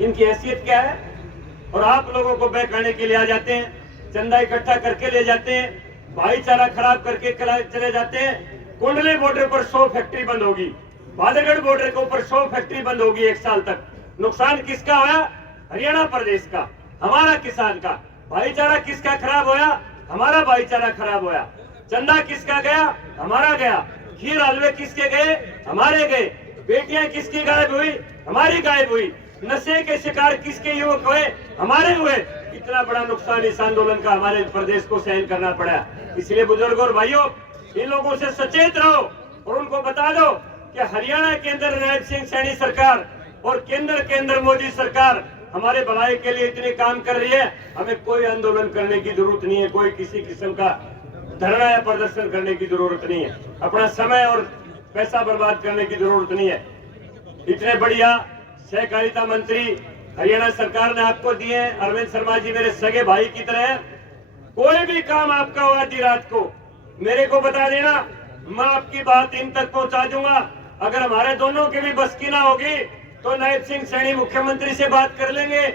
इनकी हैसियत क्या है? और आप लोगों को बहकाने के लिए आ जाते हैं, चंदा इकट्ठा करके ले जाते हैं, भाईचारा खराब करके चले जाते हैं। कुंडली बॉर्डर पर 100 फैक्ट्री बंद होगी, बादलगढ़ बॉर्डर के ऊपर 100 फैक्ट्री बंद होगी 1 साल तक। नुकसान किसका होया? हरियाणा प्रदेश का, हमारा किसान का। भाईचारा किसका खराब होया? हमारा भाईचारा खराब होया। चंदा किसका गया? हमारा गया। खीर हलवे किसके गए? हमारे गए। बेटियां किसकी गायब हुई? हमारी गायब हुई। नशे के शिकार किसके युवक हुए? हमारे हुए। इतना बड़ा नुकसान इस आंदोलन का हमारे प्रदेश को सहन करना पड़ा। इसलिए बुजुर्गों और भाइयों, इन लोगों से सचेत रहो और उनको बता दो कि हरियाणा के अंदर नायब सिंह सैनी सरकार और केंद्र के अंदर मोदी सरकार हमारे भलाई के लिए इतने काम कर रही है। हमें कोई आंदोलन करने की जरूरत नहीं है, कोई किसी किस्म का धरना या प्रदर्शन करने की जरूरत नहीं है, अपना समय और पैसा बर्बाद करने की जरूरत नहीं है। इतने बढ़िया सहकारिता मंत्री हरियाणा सरकार ने आपको दिए हैं। अरविंद शर्मा जी मेरे सगे भाई की तरह है। कोई भी काम आपका हो आधी रात को मेरे को बता देना, मैं आपकी बात इन तक पहुंचा दूंगा। अगर हमारे दोनों की भी बस की ना होगी तो नायब सिंह सैनी मुख्यमंत्री से बात कर लेंगे,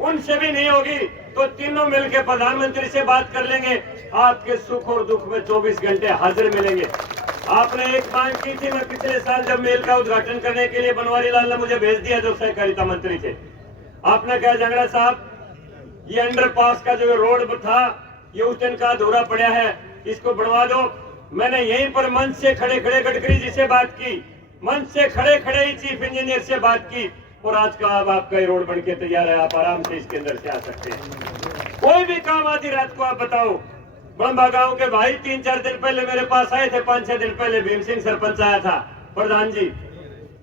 उनसे भी नहीं होगी तो तीनों मिलकर प्रधानमंत्री से बात कर लेंगे। आपके सुख और दुख में 24 घंटे हाजिर मिलेंगे। आपने एक मांग की थी, मैं पिछले साल जब मेल का उद्घाटन करने के लिए बनवारी लाल ने मुझे भेज दिया जो सहकारिता मंत्री थे। आपने कहा जंगड़ा साहब ये अंडरपास का जो रोड था ये उस दिन का अधूरा पड़ा है, इसको बनवा दो। मैंने यहीं पर मंच से खड़े खड़े गडकरी जी से बात की, मंच से खड़े खड़े ही चीफ इंजीनियर से बात की और आज का अब आपका ये रोड बनके तैयार है। आप आराम से इसके अंदर से आ सकते हैं। कोई भी काम आधी रात को आप बताओ। बड़म्बा गांव के भाई 3-4 दिन पहले मेरे पास आए थे, 5-6 दिन पहले भीम सिंह सरपंच आया था। प्रधान जी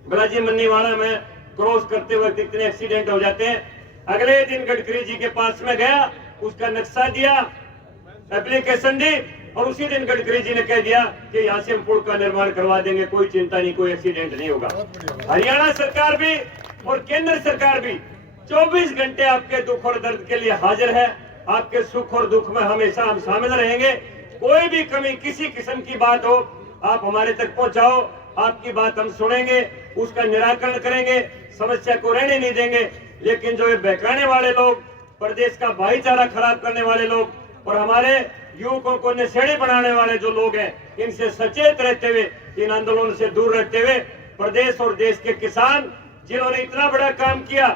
बलाजी मन्नीवाड़ा में क्रॉस करते हुए कितने एक्सीडेंट हो जाते हैं। अगले दिन गडकरी जी के पास में गया, उसका नक्शा दिया, एप्लीकेशन दी और उसी दिन गडकरी जी ने कह दिया कि यहाँ से हम पुल का निर्माण करवा देंगे, कोई चिंता नहीं, कोई एक्सीडेंट नहीं होगा। हरियाणा सरकार भी और केंद्र सरकार भी 24 घंटे आपके दुख और दर्द के लिए हाजिर है। आपके सुख और दुख में हमेशा हम शामिल रहेंगे। कोई भी कमी किसी किस्म की बात हो आप हमारे तक पहुंचाओ, आपकी बात हम सुनेंगे, उसका निराकरण करेंगे, समस्या को रहने नहीं देंगे। लेकिन जो ये बहकाने वाले लोग, प्रदेश का भाईचारा खराब करने वाले लोग और हमारे युवकों को नशेड़ी बनाने वाले जो लोग हैं, इनसे सचेत रहते हुए, इन आंदोलनों से दूर रहते हुए प्रदेश और देश के किसान जिन्होंने इतना बड़ा काम किया,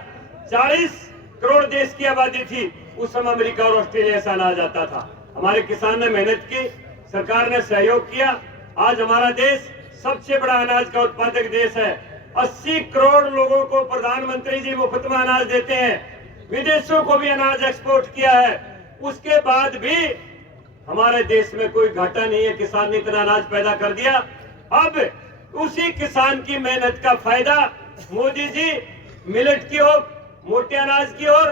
40 करोड़ देश की आबादी थी, उस समय अमेरिका और ऑस्ट्रेलिया से अनाज आता था। हमारे किसान ने मेहनत की, सरकार ने सहयोग किया। आज हमारा देश सबसे बड़ा अनाज का उत्पादक देश है। 80 करोड़ लोगों को प्रधानमंत्री जी मुफ्त में अनाज देते हैं। विदेशों को भी अनाज एक्सपोर्ट किया है। उसके बाद भी हमारे देश में कोई घाटा नहीं है। किसान ने इतना अनाज पैदा कर दिया। अब उसी किसान की मेहनत का फायदा मोदी जी मिलेट की ओर, मोटे अनाज की ओर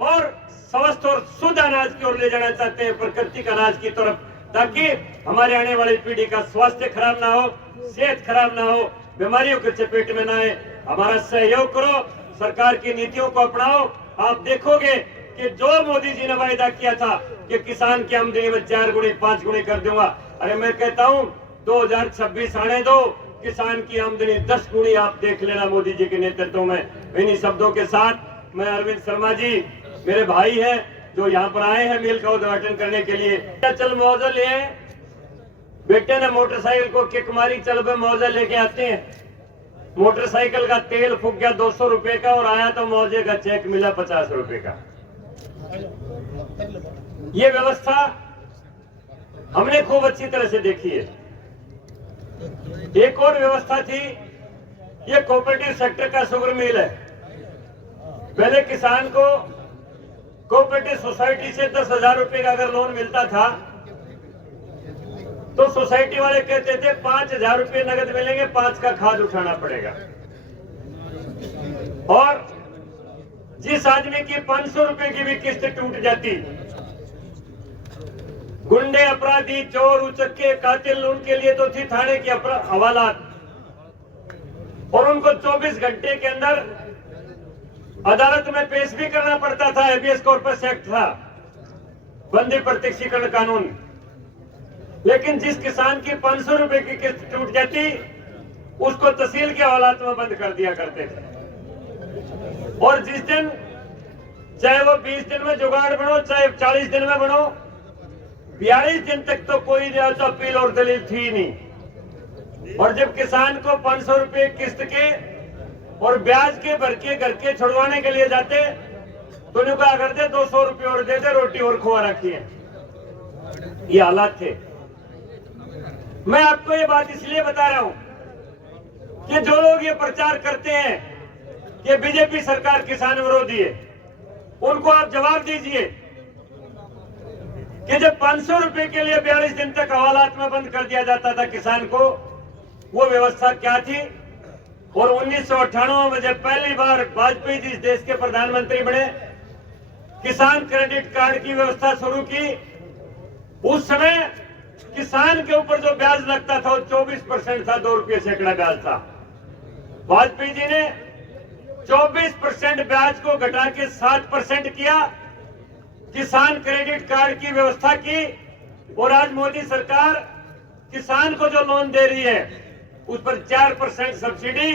और स्वस्थ और शुद्ध अनाज की ओर ले जाना चाहते हैं, प्राकृतिक अनाज की तरफ, ताकि हमारे आने वाली पीढ़ी का स्वास्थ्य खराब ना हो, सेहत खराब ना हो, बीमारियों के चपेट में ना आए। हमारा सहयोग करो, सरकार की नीतियों को अपनाओ। आप देखोगे कि जो मोदी जी ने वायदा किया था कि किसान की आमदनी में 4 गुनी 5 गुनी कर दूंगा, अरे मैं कहता हूं 2026 आने दो, किसान की आमदनी 10 गुनी आप देख लेना मोदी जी के नेतृत्व में। इन्हीं शब्दों के साथ मैं अरविंद शर्मा जी मेरे भाई हैं जो यहाँ पर आए हैं मिल का उद्घाटन करने के लिए। चल मुआवजा ले आए, बेटे ने मोटरसाइकिल को किक मारी, चल भाई मुआवजा लेके आते हैं। मोटरसाइकिल का तेल फूक गया 200 रुपए का और आया तो मुआवजे का चेक मिला 50 रुपए का। ये व्यवस्था हमने खूब अच्छी तरह से देखी है। एक और व्यवस्था थी, ये कोऑपरेटिव सेक्टर का शुगर मिल है। पहले किसान को कोऑपरेटिव सोसाइटी से 10,000 रुपए का अगर लोन मिलता था तो सोसाइटी वाले कहते थे 5,000 रुपए नगद मिलेंगे, 5 का खाद उठाना पड़ेगा। और जिस आदमी की 500 रुपए की भी किस्त टूट जाती, गुंडे, अपराधी, चोर, उचक्के, कातिल, उनके लिए तो थी थाने की हवालात, और उनको 24 घंटे के अंदर अदालत में पेश भी करना पड़ता था। हेबियस कॉर्पस एक्ट था, बंदी प्रत्यक्षीकरण कानून। लेकिन जिस किसान की 500 रुपए की किस्त टूट जाती उसको तहसील के हवालात में बंद कर दिया करते थे। और जिस दिन चाहे वो 20 दिन में जुगाड़ बनो, चाहे 40 दिन में बनो, 42 दिन तक तो कोई ज्यादा अपील और दलील थी नहीं। और जब किसान को 500 रुपए किस्त के और ब्याज के भर के घर के छुड़वाने के लिए जाते तो उन्हें कहा करते 200 रुपए और दे दे, रोटी और खुआ रखी है। ये हालात थे। मैं आपको ये बात इसलिए बता रहा हूं कि जो लोग ये प्रचार करते हैं कि बीजेपी सरकार किसान विरोधी है, उनको आप जवाब दीजिए कि जब 500 रुपए के लिए 42 दिन तक हवालात में बंद कर दिया जाता था किसान को, वो व्यवस्था क्या थी। और 1998 में जब पहली बार वाजपेयी जी इस देश के प्रधानमंत्री बने, किसान क्रेडिट कार्ड की व्यवस्था शुरू की। उस समय किसान के ऊपर जो ब्याज लगता था वो 24% था, 2 रुपये सैकड़ा ब्याज था। वाजपेयी जी ने 24% ब्याज को घटा के 7% किया, किसान क्रेडिट कार्ड की व्यवस्था की। और आज मोदी सरकार किसान को जो लोन दे रही है उस पर 4% सब्सिडी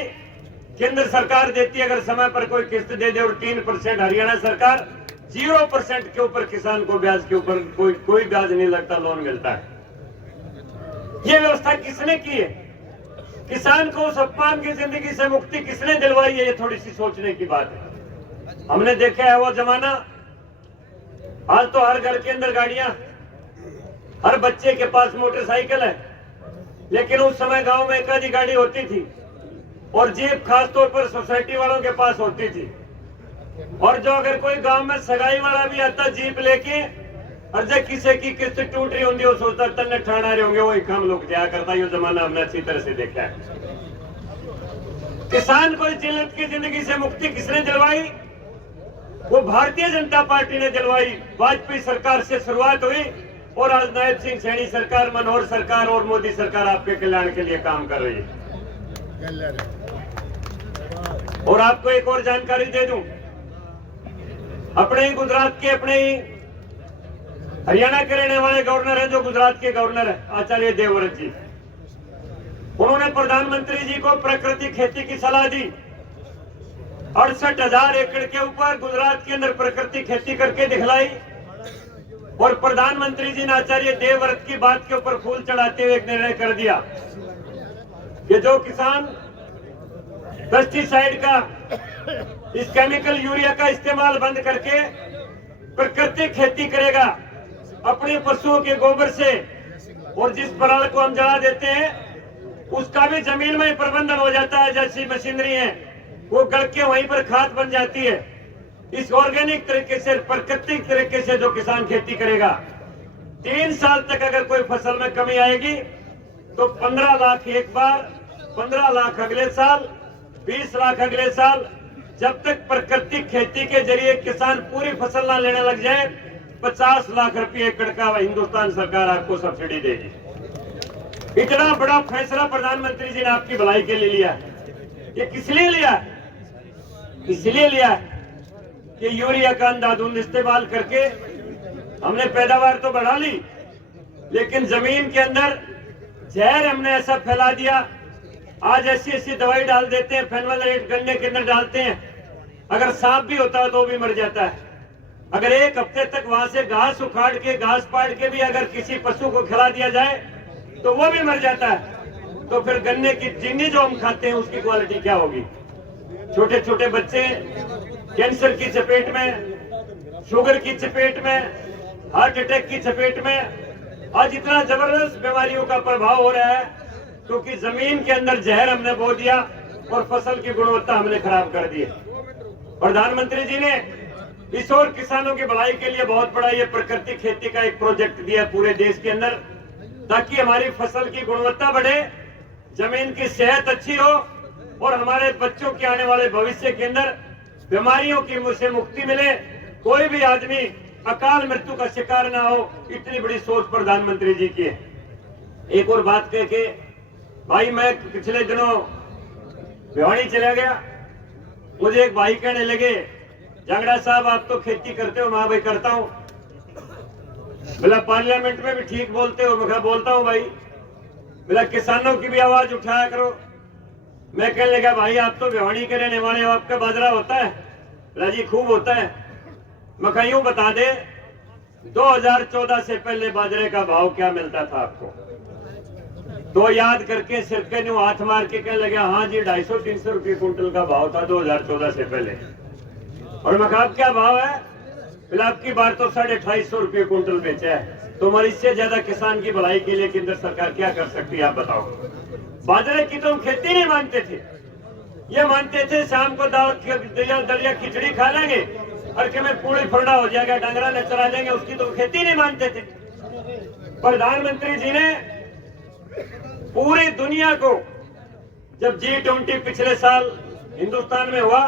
केंद्र सरकार देती है अगर समय पर कोई किस्त दे दे, और 3% हरियाणा सरकार, 0% के ऊपर किसान को ब्याज के ऊपर कोई ब्याज नहीं लगता, लोन मिलता है। ये व्यवस्था किसने की है? किसान को उस अपमान की जिंदगी से मुक्ति किसने दिलवाई है? ये थोड़ी सी सोचने की बात है। हमने देखा है वो जमाना, आज तो हर घर के अंदर गाड़ियां, हर बच्चे के पास मोटरसाइकिल है, लेकिन उस समय गांव में एक आधी गाड़ी होती थी और जीप खासतौर पर सोसाइटी वालों के पास होती थी। और जो अगर कोई गांव में सगाई वाला भी आता जीप लेके, और जब किसी की किस्त टूट रही होंगी वो सोचता तन्ने ठाणा रहे होंगे, वही काम लोग जाया करता। ये जमाना हमने अच्छी तरह से देखा है। किसान को जिल्लत की जिंदगी से मुक्ति किसने दिलवाई? वो भारतीय जनता पार्टी ने दिलवाई। वाजपेयी सरकार से शुरुआत हुई और आज नायब सिंह सैनी सरकार, मनोहर सरकार और मोदी सरकार आपके कल्याण के लिए काम कर रही है। और आपको एक और जानकारी दे दूं, अपने ही गुजरात के, अपने ही हरियाणा के रहने वाले गवर्नर हैं, जो गुजरात के गवर्नर है आचार्य देवव्रत जी, उन्होंने प्रधानमंत्री जी को प्राकृतिक खेती की सलाह दी। 68,000 एकड़ के ऊपर गुजरात के अंदर प्राकृतिक खेती करके दिखलाई। और प्रधानमंत्री जी ने आचार्य देवव्रत की बात के ऊपर फूल चढ़ाते हुए एक निर्णय कर दिया कि जो किसान पेस्टिसाइड का, इस केमिकल यूरिया का इस्तेमाल बंद करके प्राकृतिक खेती करेगा अपने पशुओं के गोबर से, और जिस पराल को हम जला देते हैं उसका भी जमीन में ही प्रबंधन हो जाता है, जैसी मशीनरी है वो गल के वहीं पर खाद बन जाती है। इस ऑर्गेनिक तरीके से, प्राकृतिक तरीके से जो किसान खेती करेगा, 3 साल तक अगर कोई फसल में कमी आएगी तो 15 लाख एक बार, 15 लाख अगले साल, 20 लाख अगले साल, जब तक प्राकृतिक खेती के जरिए किसान पूरी फसल ना लेने लग जाए, 50 लाख रुपए एकड़ का हिंदुस्तान सरकार आपको सब्सिडी देगी। इतना बड़ा फैसला प्रधानमंत्री जी ने आपकी भलाई के लिए लिया। ये किस लिए लिया? इसलिए लिया कि यूरिया का अंधाधुंध इस्तेमाल करके हमने पैदावार तो बढ़ा ली, लेकिन जमीन के अंदर जहर हमने ऐसा फैला दिया। आज ऐसी ऐसी दवाई डाल देते हैं, फेनोलेट गन्ने के अंदर डालते हैं, अगर सांप भी होता है तो भी मर जाता है। अगर 1 हफ्ते तक वहां से घास उखाड़ के, घास पाड़ के भी अगर किसी पशु को खिला दिया जाए तो वो भी मर जाता है। तो फिर गन्ने की चीनी जो हम खाते हैं उसकी क्वालिटी क्या होगी? छोटे छोटे बच्चे कैंसर की चपेट में, शुगर की चपेट में, हार्ट अटैक की चपेट में। आज इतना जबरदस्त बीमारियों का प्रभाव हो रहा है क्योंकि जमीन के अंदर जहर हमने बो दिया और फसल की गुणवत्ता हमने खराब कर दी। प्रधानमंत्री जी ने इस और किसानों की भलाई के लिए बहुत बड़ा ये प्राकृतिक खेती का एक प्रोजेक्ट दिया पूरे देश के अंदर, ताकि हमारी फसल की गुणवत्ता बढ़े, जमीन की सेहत अच्छी हो और हमारे बच्चों के आने वाले भविष्य के अंदर बीमारियों की से मुक्ति मिले, कोई भी आदमी अकाल मृत्यु का शिकार ना हो। इतनी बड़ी सोच प्रधानमंत्री जी की है। एक और बात कह के भाई, मैं पिछले दिनों भिवानी चला गया, मुझे एक भाई कहने लगे, जांगड़ा साहब आप तो खेती करते हो? मैं भाई करता हूं। बोला पार्लियामेंट में भी ठीक बोलते हो? मैं बोलता हूं भाई। बोला किसानों की भी आवाज उठाया करो। मैं कहने लगा भाई आप तो भिवानी के रहने वाले हो, आपका बाजरा होता है? राजी खूब होता है। मैं कहीं बता दे 2014 से पहले बाजरे का भाव क्या मिलता था आपको, तो याद करके सिर के न्यू हाथ मार के कहने लगे हाँ जी 250-300 रुपये कुंटल का भाव था 2014 से पहले। और मैं कहा क्या भाव है, फिर आपकी बार तो 250 रुपये कुंटल बेचा है। तो हमारी इससे ज्यादा किसान की भलाई के लिए केंद्र सरकार क्या कर सकती है आप बताओ। बाजरे की तो हम खेती नहीं मानते थे, ये मानते थे शाम को दलिया खिचड़ी खा लेंगे और कि में पूरी फरड़ा हो जाएगा, डंगरा ने चरा देंगे, उसकी तो खेती नहीं मानते थे। प्रधानमंत्री जी ने पूरी दुनिया को, जब G20 पिछले साल हिंदुस्तान में हुआ,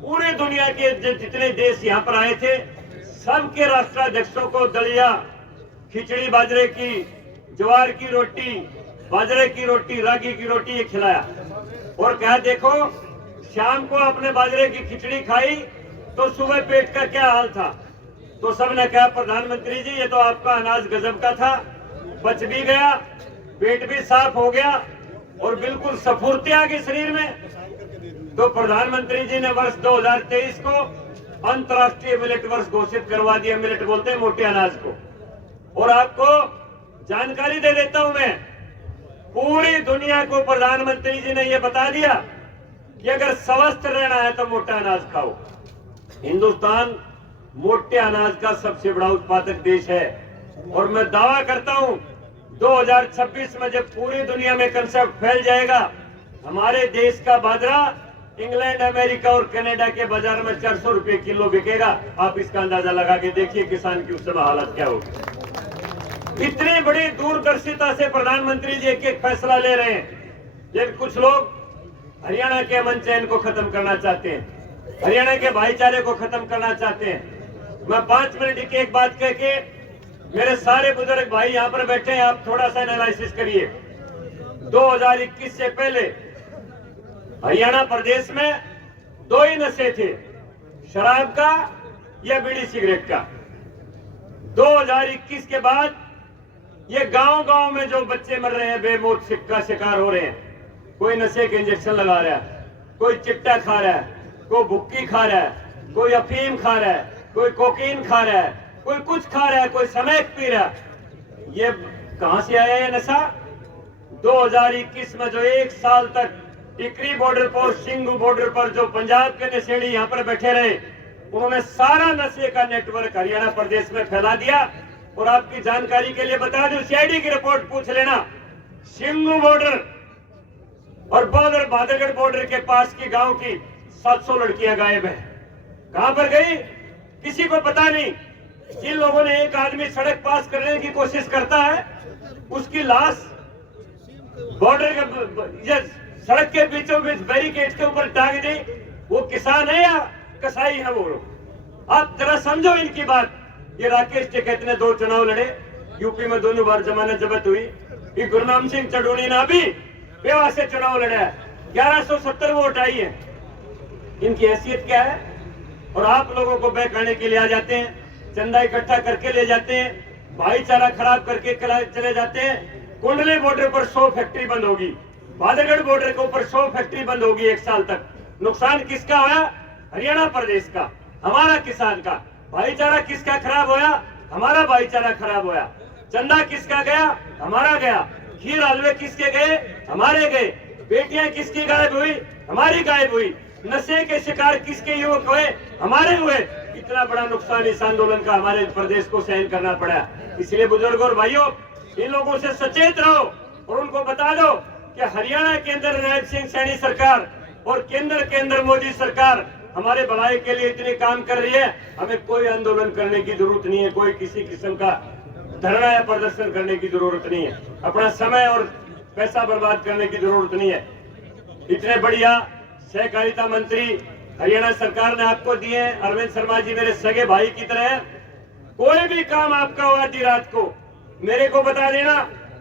पूरी दुनिया के जितने देश यहाँ पर आए थे सबके राष्ट्राध्यक्षों को दलिया खिचड़ी, बाजरे की, ज्वार की रोटी, बाजरे की रोटी, रागी की रोटी ये खिलाया और कहा देखो शाम को आपने बाजरे की खिचड़ी खाई तो सुबह पेट का क्या हाल था। तो सबने कहा प्रधानमंत्री जी ये तो आपका अनाज गजब का था, बच भी गया, पेट भी साफ हो गया और बिल्कुल स्फूर्ति आ गई शरीर में। तो प्रधानमंत्री जी ने वर्ष 2023 को अंतर्राष्ट्रीय मिलेट वर्ष घोषित करवा दिया। मिलेट बोलते हैं मोटे अनाज को। और आपको जानकारी दे देता हूं मैं, पूरी दुनिया को प्रधानमंत्री जी ने यह बता दिया कि अगर स्वस्थ रहना है तो मोटा अनाज खाओ। हिंदुस्तान मोटे अनाज का सबसे बड़ा उत्पादक देश है और मैं दावा करता हूं 2026 में जब पूरी दुनिया में कंसेप्ट फैल जाएगा, हमारे देश का बाजरा इंग्लैंड, अमेरिका और कनाडा के बाजार में 400 रुपए किलो बिकेगा। आप इसका अंदाजा लगा के देखिए किसान की उस समय हालत क्या होगी। इतनी बड़ी दूरदर्शिता से प्रधानमंत्री जी एक एक फैसला ले रहे हैं। लेकिन कुछ लोग हरियाणा के अमन चैन को खत्म करना चाहते हैं, हरियाणा के भाईचारे को खत्म करना चाहते हैं। मैं 5 मिनट की एक बात कह के, मेरे सारे बुजुर्ग भाई यहाँ पर बैठे हैं, आप थोड़ा सा एनालिसिस करिए। 2021 से पहले हरियाणा प्रदेश में 2 ही नशे थे, शराब का या बीड़ी सिगरेट का। 2021 के बाद ये गांव-गांव में जो बच्चे मर रहे हैं, बेमौत का शिकार हो रहे हैं, कोई नशे के इंजेक्शन लगा रहा है, कोई चिट्टा खा रहा है, कोई भुक्की खा रहा है, कोई अफीम खा रहा है, कोई कोकीन खा रहा है, कोई कुछ खा रहा है, कोई स्मैक पी रहा है। ये कहां से आया ये नशा? 2021 में जो 1 साल तक टिकरी बॉर्डर पर, सिंगू बॉर्डर पर जो पंजाब के नशेड़ी यहाँ पर बैठे रहे, उन्होंने सारा नशे का नेटवर्क हरियाणा प्रदेश में फैला दिया। और आपकी जानकारी के लिए बता दूं, सीआईडी की रिपोर्ट पूछ लेना, सिंगू बॉर्डर और बहादुरगढ़ बॉर्डर के पास की गांव की 700 लड़कियां गायब है। कहां पर गई किसी को पता नहीं। जिन लोगों ने एक आदमी सड़क पास करने की कोशिश करता है, उसकी लाश बॉर्डर के सड़क के बीचों बीच बैरिकेड के ऊपर टांग दी, वो किसान है या कसाई है वो लोग? आप जरा समझो इनकी बात। ये राकेश टिकैत ने 2 चुनाव लड़े, यूपी में दोनों बार जमानत जब्त हुई। ये गुरनाम सिंह चढ़ोनी ने अभी पेवा से चुनाव लड़ा है, 1170 वोट आई है। इनकी हैसियत क्या है? और आप लोगों को बहकाने के लिए आ जाते हैं, चंदा इकट्ठा करके ले जाते हैं, भाईचारा खराब करके चले जाते हैं। कुंडली बॉर्डर पर 100 फैक्ट्री बंद होगी, बहादुरगढ़ बॉर्डर के ऊपर 100 फैक्ट्री बंद होगी 1 साल तक। नुकसान किसका होया? हरियाणा प्रदेश का, हमारा किसान का। भाईचारा किसका खराब होया? हमारा भाईचारा खराब होया। चंदा किसका गया? हमारा गया। खीर हलवे किसके गए? हमारे गए। बेटियां किसकी गायब हुई? हमारी गायब हुई। नशे के शिकार किसके युवक हुए? हमारे हुए। इतना बड़ा नुकसान इस आंदोलन का हमारे प्रदेश को सहन करना पड़ा। इसलिए बुजुर्ग और भाइयों, इन लोगों से सचेत रहो और उनको बता दो कि हरियाणा के अंदर नायब सिंह सैनी सरकार और केंद्र के अंदर मोदी सरकार हमारे भलाई के लिए इतने काम कर रही है। हमें कोई आंदोलन करने की जरूरत नहीं है, कोई किसी किस्म का धरना या प्रदर्शन करने की जरूरत नहीं है, अपना समय और पैसा बर्बाद करने की जरूरत नहीं है। इतने बढ़िया सहकारिता मंत्री हरियाणा सरकार ने आपको दिए हैं। अरविंद शर्मा जी मेरे सगे भाई की तरह है। कोई भी काम आपका हो आधी रात को मेरे को बता देना,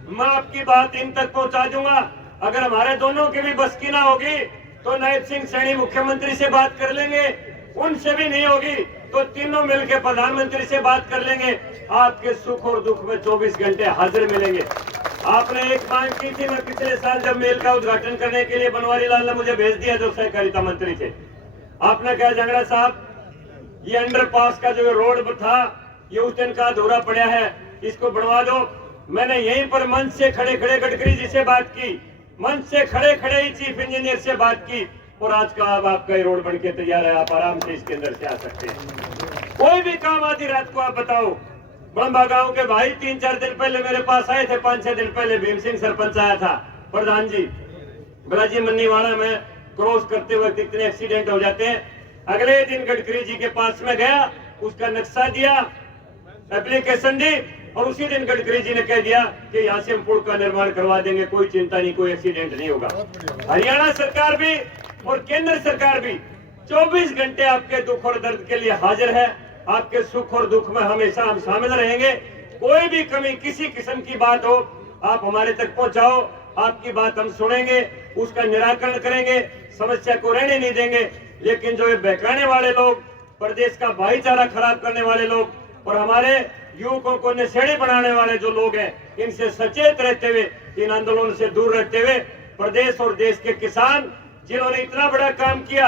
मैं आपकी बात इन तक पहुंचा दूंगा। अगर हमारे दोनों की भी बस की ना होगी तो नायब सिंह सैनी मुख्यमंत्री से बात कर लेंगे, उनसे भी नहीं होगी तो तीनों मिलकर प्रधानमंत्री से बात कर लेंगे। आपके सुख और दुख में 24 घंटे हाजिर मिलेंगे। आपने एक मांग की थी, मैं पिछले साल जब मेल का उद्घाटन करने के लिए बनवारी लाल ने मुझे भेज दिया, जो सहकारिता मंत्री थे, आपने कहा जंगड़ा साहब ये अंडरपास का जो रोड था ये उस दिन का अधूरा पड़ा है, इसको बनवा दो। मैंने यहीं पर मंच से खड़े खड़े गडकरी जी से बात की, मंच से खड़े खड़े ही चीफ इंजीनियर से बात की, और आज का अब आपका ये रोड बन के तैयार है, आप आराम से इसके अंदर से आ सकते हैं। कोई भी काम आधी रात को आप बताओ। बड़ंबा गांव के भाई 3-4 दिन पहले मेरे पास आए थे, 5-6 दिन पहले भीम सिंह सरपंच आया था, प्रधान जी बलाजी मन्नीवाड़ा में क्रॉस करते वक्त इतने एक्सीडेंट हो जाते हैं। अगले दिन गडकरी जी के पास में गया, उसका नक्शा दिया, एप्लीकेशन दी, और उसी दिन गडकरी जी ने कह दिया कि यहाँ से हम पुल का निर्माण करवा देंगे, कोई चिंता नहीं, कोई एक्सीडेंट नहीं होगा। हरियाणा सरकार भी और केंद्र सरकार भी 24 घंटे आपके दुख और दर्द के लिए हाजिर है। आपके सुख और दुख में हमेशा हम शामिल रहेंगे। कोई भी कमी किसी किस्म की बात हो आप हमारे तक पहुंचाओ, आपकी बात हम सुनेंगे, उसका निराकरण करेंगे, समस्या को रहने नहीं देंगे। लेकिन जो ये बहकाने वाले लोग, प्रदेश का भाईचारा खराब करने वाले लोग और हमारे युवकों को नशेड़ी बनाने वाले जो लोग हैं, इनसे सचेत रहते हुए, इन आंदोलनों से दूर रहते हुए प्रदेश और देश के किसान जिन्होंने इतना बड़ा काम किया,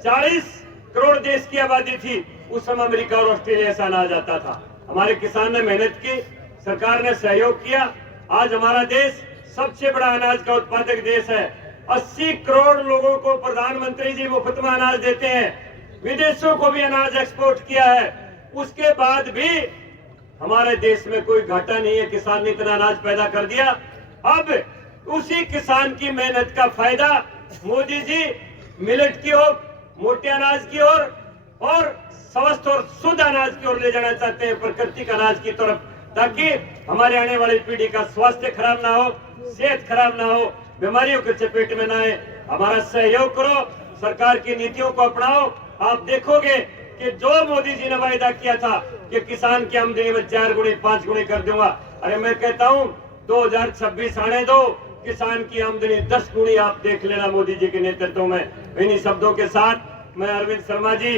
40 करोड़ देश की आबादी थी, उस समय अमेरिका और ऑस्ट्रेलिया से अनाज आता था। हमारे किसान ने मेहनत की, सरकार ने सहयोग किया, आज हमारा देश सबसे बड़ा अनाज का उत्पादक देश है। 80 करोड़ लोगों को प्रधानमंत्री जी मुफ्त में अनाज देते हैं, विदेशों को भी अनाज एक्सपोर्ट किया है। उसके बाद भी हमारे देश में कोई घाटा नहीं है, किसान ने इतना अनाज पैदा कर दिया। अब उसी किसान की मेहनत का फायदा मोदी जी मिलेट की ओर, मोटे अनाज की ओर और स्वस्थ और शुद्ध अनाज की ओर ले जाना चाहते हैं, प्राकृतिक अनाज की तरफ, ताकि हमारे आने वाली पीढ़ी का स्वास्थ्य खराब ना हो, सेहत खराब ना हो, बीमारियों के चपेट में ना आए। हमारा सहयोग करो, सरकार की नीतियों को अपनाओ। आप देखोगे कि जो मोदी जी ने वायदा किया था कि किसान की आमदनी में 4 गुनी 5 गुनी कर दूंगा, अरे मैं कहता हूं 2026 आने दो, किसान की आमदनी 10 गुनी आप देख लेना मोदी जी के नेतृत्व में। इन्हीं शब्दों के साथ मैं अरविंद शर्मा जी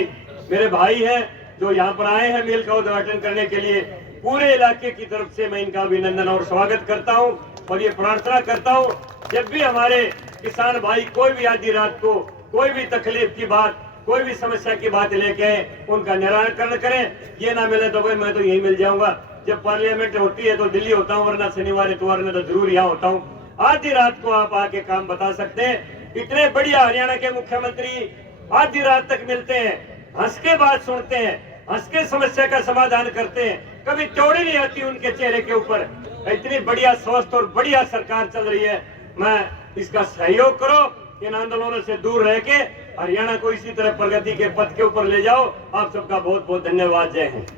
मेरे भाई हैं जो यहाँ पर आए हैं मिल का उद्घाटन करने के लिए, पूरे इलाके की तरफ से मैं इनका अभिनंदन और स्वागत करता हूँ और ये प्रार्थना करता हूँ जब भी हमारे किसान भाई कोई भी आधी रात को कोई भी तकलीफ की बात, कोई भी समस्या की बात लेके आए, उनका निराकरण करें। ये ना मिले तो भाई मैं तो यही मिल जाऊंगा, जब पार्लियामेंट होती है तो दिल्ली होता हूँ, वरना शनिवार इतवार में तो जरूर यहाँ होता हूँ। आधी रात को आप आके काम बता सकते हैं। इतने बढ़िया हरियाणा के मुख्यमंत्री आधी रात तक मिलते हैं, हंस के बात सुनते हैं, हंस के समस्या का समाधान करते हैं, कभी चौड़ी नहीं आती उनके चेहरे के ऊपर। इतनी बढ़िया स्वस्थ और बढ़िया सरकार चल रही है। मैं इसका सहयोग करो, इन आंदोलनों से दूर रह के हरियाणा को इसी तरह प्रगति के पथ के ऊपर ले जाओ। आप सबका बहुत बहुत धन्यवाद। जय हिंद।